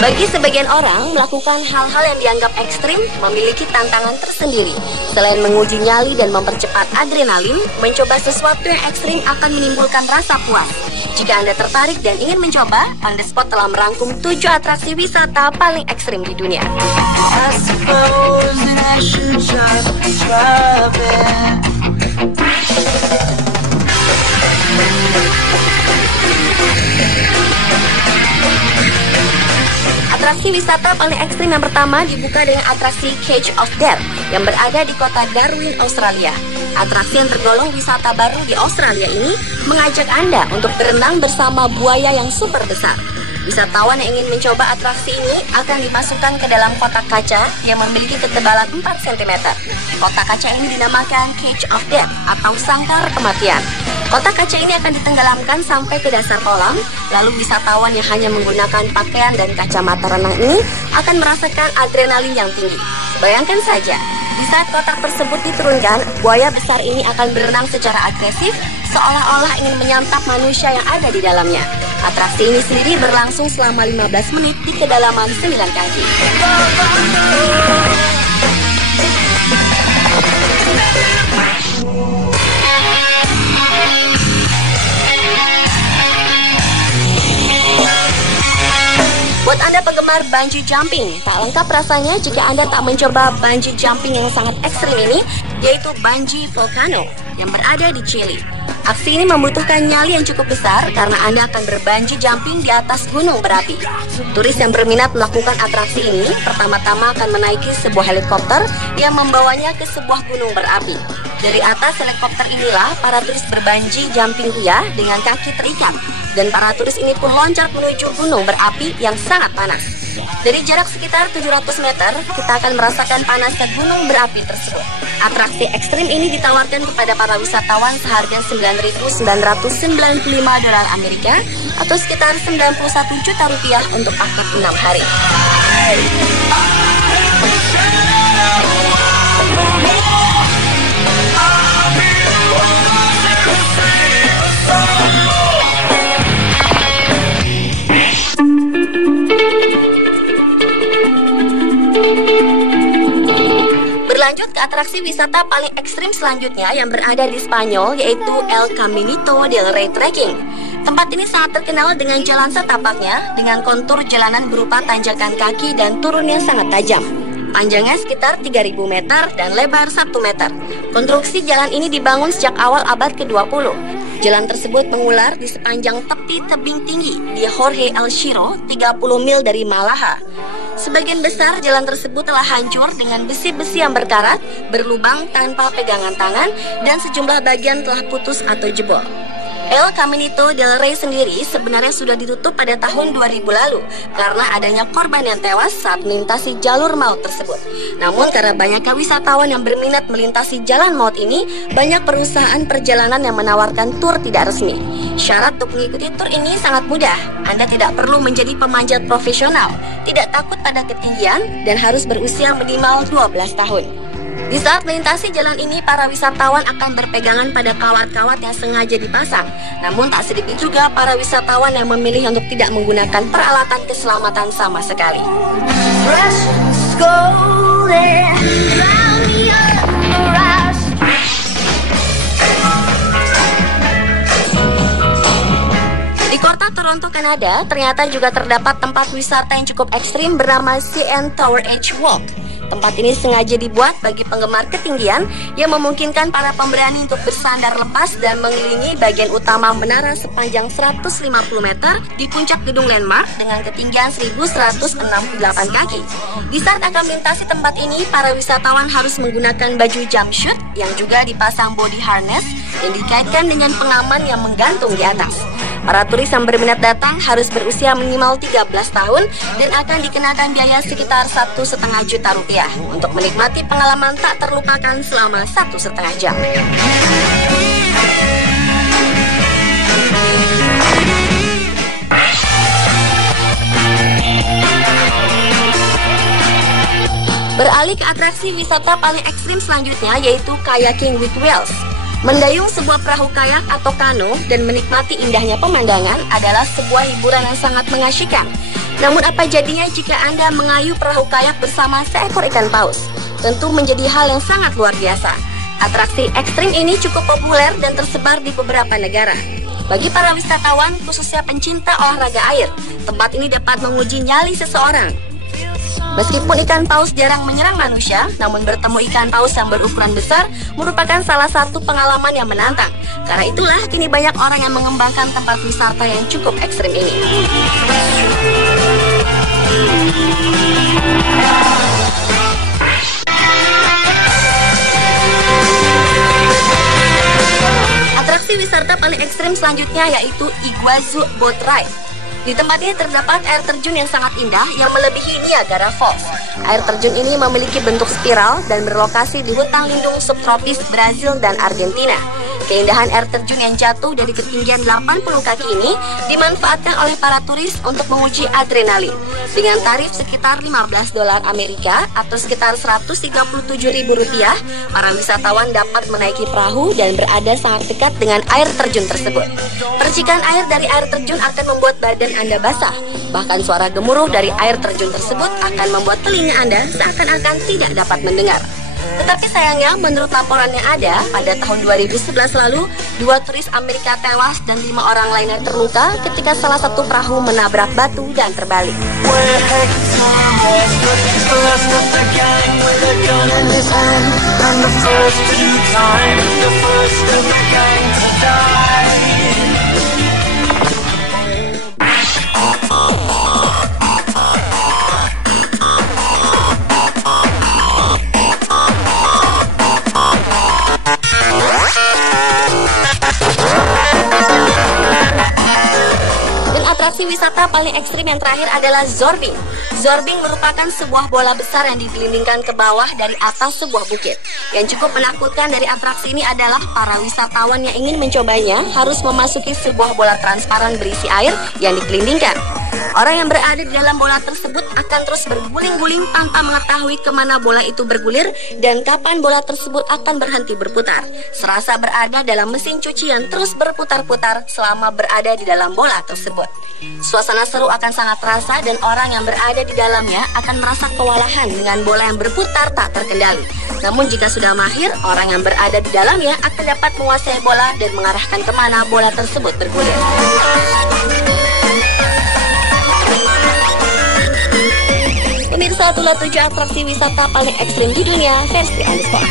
Bagi sebagian orang, melakukan hal-hal yang dianggap ekstrim memiliki tantangan tersendiri. Selain menguji nyali dan mempercepat adrenalin, mencoba sesuatu yang ekstrim akan menimbulkan rasa puas. Jika Anda tertarik dan ingin mencoba, On The Spot telah merangkum 7 atraksi wisata paling ekstrim di dunia. Atraksi wisata paling ekstrim yang pertama dibuka dengan atraksi Cage of Death yang berada di kota Darwin, Australia. Atraksi yang tergolong wisata baru di Australia ini mengajak Anda untuk berenang bersama buaya yang super besar. Wisatawan yang ingin mencoba atraksi ini akan dimasukkan ke dalam kotak kaca yang memiliki ketebalan 4 cm. Kotak kaca ini dinamakan Cage of Death atau sangkar kematian. Kotak kaca ini akan ditenggelamkan sampai ke dasar kolam, lalu wisatawan yang hanya menggunakan pakaian dan kacamata renang ini akan merasakan adrenalin yang tinggi. Bayangkan saja, di saat kotak tersebut diturunkan, buaya besar ini akan berenang secara agresif, seolah-olah ingin menyantap manusia yang ada di dalamnya. Atraksi ini sendiri berlangsung selama 15 menit di kedalaman 9 kaki. Buat Anda penggemar bungee jumping, tak lengkap rasanya jika Anda tak mencoba bungee jumping yang sangat ekstrim ini, yaitu bungee volcano yang berada di Chili. Aksi ini membutuhkan nyali yang cukup besar karena Anda akan berbungee jumping di atas gunung berapi. Turis yang berminat melakukan atraksi ini pertama-tama akan menaiki sebuah helikopter yang membawanya ke sebuah gunung berapi. Dari atas helikopter inilah para turis berbungee jumping ria dengan kaki terikat. Dan para turis ini pun loncat menuju gunung berapi yang sangat panas. Dari jarak sekitar 700 meter, kita akan merasakan panasnya gunung berapi tersebut. Atraksi ekstrim ini ditawarkan kepada para wisatawan seharga $9.995 Amerika atau sekitar 91 juta rupiah untuk paket 6 hari. Berlanjut ke atraksi wisata paling ekstrim selanjutnya yang berada di Spanyol, yaitu El Caminito del Rey Trekking. Tempat ini sangat terkenal dengan jalan setapaknya dengan kontur jalanan berupa tanjakan kaki dan turun yang sangat tajam. Panjangnya sekitar 3.000 meter dan lebar 1 meter. Konstruksi jalan ini dibangun sejak awal abad ke-20. Jalan tersebut mengular di sepanjang tepi tebing tinggi di Jorge El Chirro, 30 mil dari Malaha. Sebagian besar jalan tersebut telah hancur dengan besi-besi yang berkarat, berlubang tanpa pegangan tangan, dan sejumlah bagian telah putus atau jebol. El Caminito del Rey sendiri sebenarnya sudah ditutup pada tahun 2000 lalu karena adanya korban yang tewas saat melintasi jalur maut tersebut. Namun karena banyaknya wisatawan yang berminat melintasi jalan maut ini, banyak perusahaan perjalanan yang menawarkan tur tidak resmi. Syarat untuk mengikuti tur ini sangat mudah. Anda tidak perlu menjadi pemanjat profesional, tidak takut pada ketinggian, dan harus berusia minimal 12 tahun. Di saat melintasi jalan ini, para wisatawan akan berpegangan pada kawat-kawat yang sengaja dipasang. Namun tak sedikit juga para wisatawan yang memilih untuk tidak menggunakan peralatan keselamatan sama sekali. Di kota Toronto, Kanada, ternyata juga terdapat tempat wisata yang cukup ekstrim bernama CN Tower Edge Walk. Tempat ini sengaja dibuat bagi penggemar ketinggian yang memungkinkan para pemberani untuk bersandar lepas dan mengelilingi bagian utama menara sepanjang 150 meter di puncak gedung landmark dengan ketinggian 1168 kaki. Di saat akan melintasi tempat ini, para wisatawan harus menggunakan baju jumpsuit yang juga dipasang body harness yang dikaitkan dengan pengaman yang menggantung di atas. Para turis yang berminat datang harus berusia minimal 13 tahun dan akan dikenakan biaya sekitar 1,5 juta rupiah untuk menikmati pengalaman tak terlupakan selama 1,5 jam. Beralih ke atraksi wisata paling ekstrim selanjutnya, yaitu kayaking with whales. Mendayung sebuah perahu kayak atau kano dan menikmati indahnya pemandangan adalah sebuah hiburan yang sangat mengasyikkan. Namun apa jadinya jika Anda mengayuh perahu kayak bersama seekor ikan paus? Tentu menjadi hal yang sangat luar biasa. Atraksi ekstrim ini cukup populer dan tersebar di beberapa negara. Bagi para wisatawan, khususnya pencinta olahraga air, tempat ini dapat menguji nyali seseorang. Meskipun ikan paus jarang menyerang manusia, namun bertemu ikan paus yang berukuran besar merupakan salah satu pengalaman yang menantang. Karena itulah kini banyak orang yang mengembangkan tempat wisata yang cukup ekstrim ini. Atraksi wisata paling ekstrim selanjutnya yaitu Iguazu Boat Ride. Di tempat ini terdapat air terjun yang sangat indah yang melebihi Niagara Falls. Air terjun ini memiliki bentuk spiral dan berlokasi di hutan lindung subtropis Brazil dan Argentina. Keindahan air terjun yang jatuh dari ketinggian 80 kaki ini dimanfaatkan oleh para turis untuk menguji adrenalin. Dengan tarif sekitar $15 Amerika atau sekitar Rp137.000, para wisatawan dapat menaiki perahu dan berada sangat dekat dengan air terjun tersebut. Percikan air dari air terjun akan membuat badan Anda basah. Bahkan suara gemuruh dari air terjun tersebut akan membuat telinga Anda seakan-akan tidak dapat mendengar. Tetapi sayangnya, menurut laporan yang ada, pada tahun 2011 lalu, 2 turis Amerika tewas dan 5 orang lainnya terluka ketika salah satu perahu menabrak batu dan terbalik. Atraksi wisata paling ekstrim yang terakhir adalah zorbing. Zorbing merupakan sebuah bola besar yang digelindingkan ke bawah dari atas sebuah bukit. Yang cukup menakutkan dari atraksi ini adalah para wisatawan yang ingin mencobanya harus memasuki sebuah bola transparan berisi air yang digelindingkan. Orang yang berada di dalam bola tersebut akan terus berguling-guling tanpa mengetahui kemana bola itu bergulir dan kapan bola tersebut akan berhenti berputar. Serasa berada dalam mesin cuci yang terus berputar-putar selama berada di dalam bola tersebut. Suasana seru akan sangat terasa dan orang yang berada di dalamnya akan merasa kewalahan dengan bola yang berputar tak terkendali. Namun jika sudah mahir, orang yang berada di dalamnya akan dapat menguasai bola dan mengarahkan kemana bola tersebut bergulir. Pemirsa, itulah 7 atraksi wisata paling ekstrim di dunia versi Anda Sport.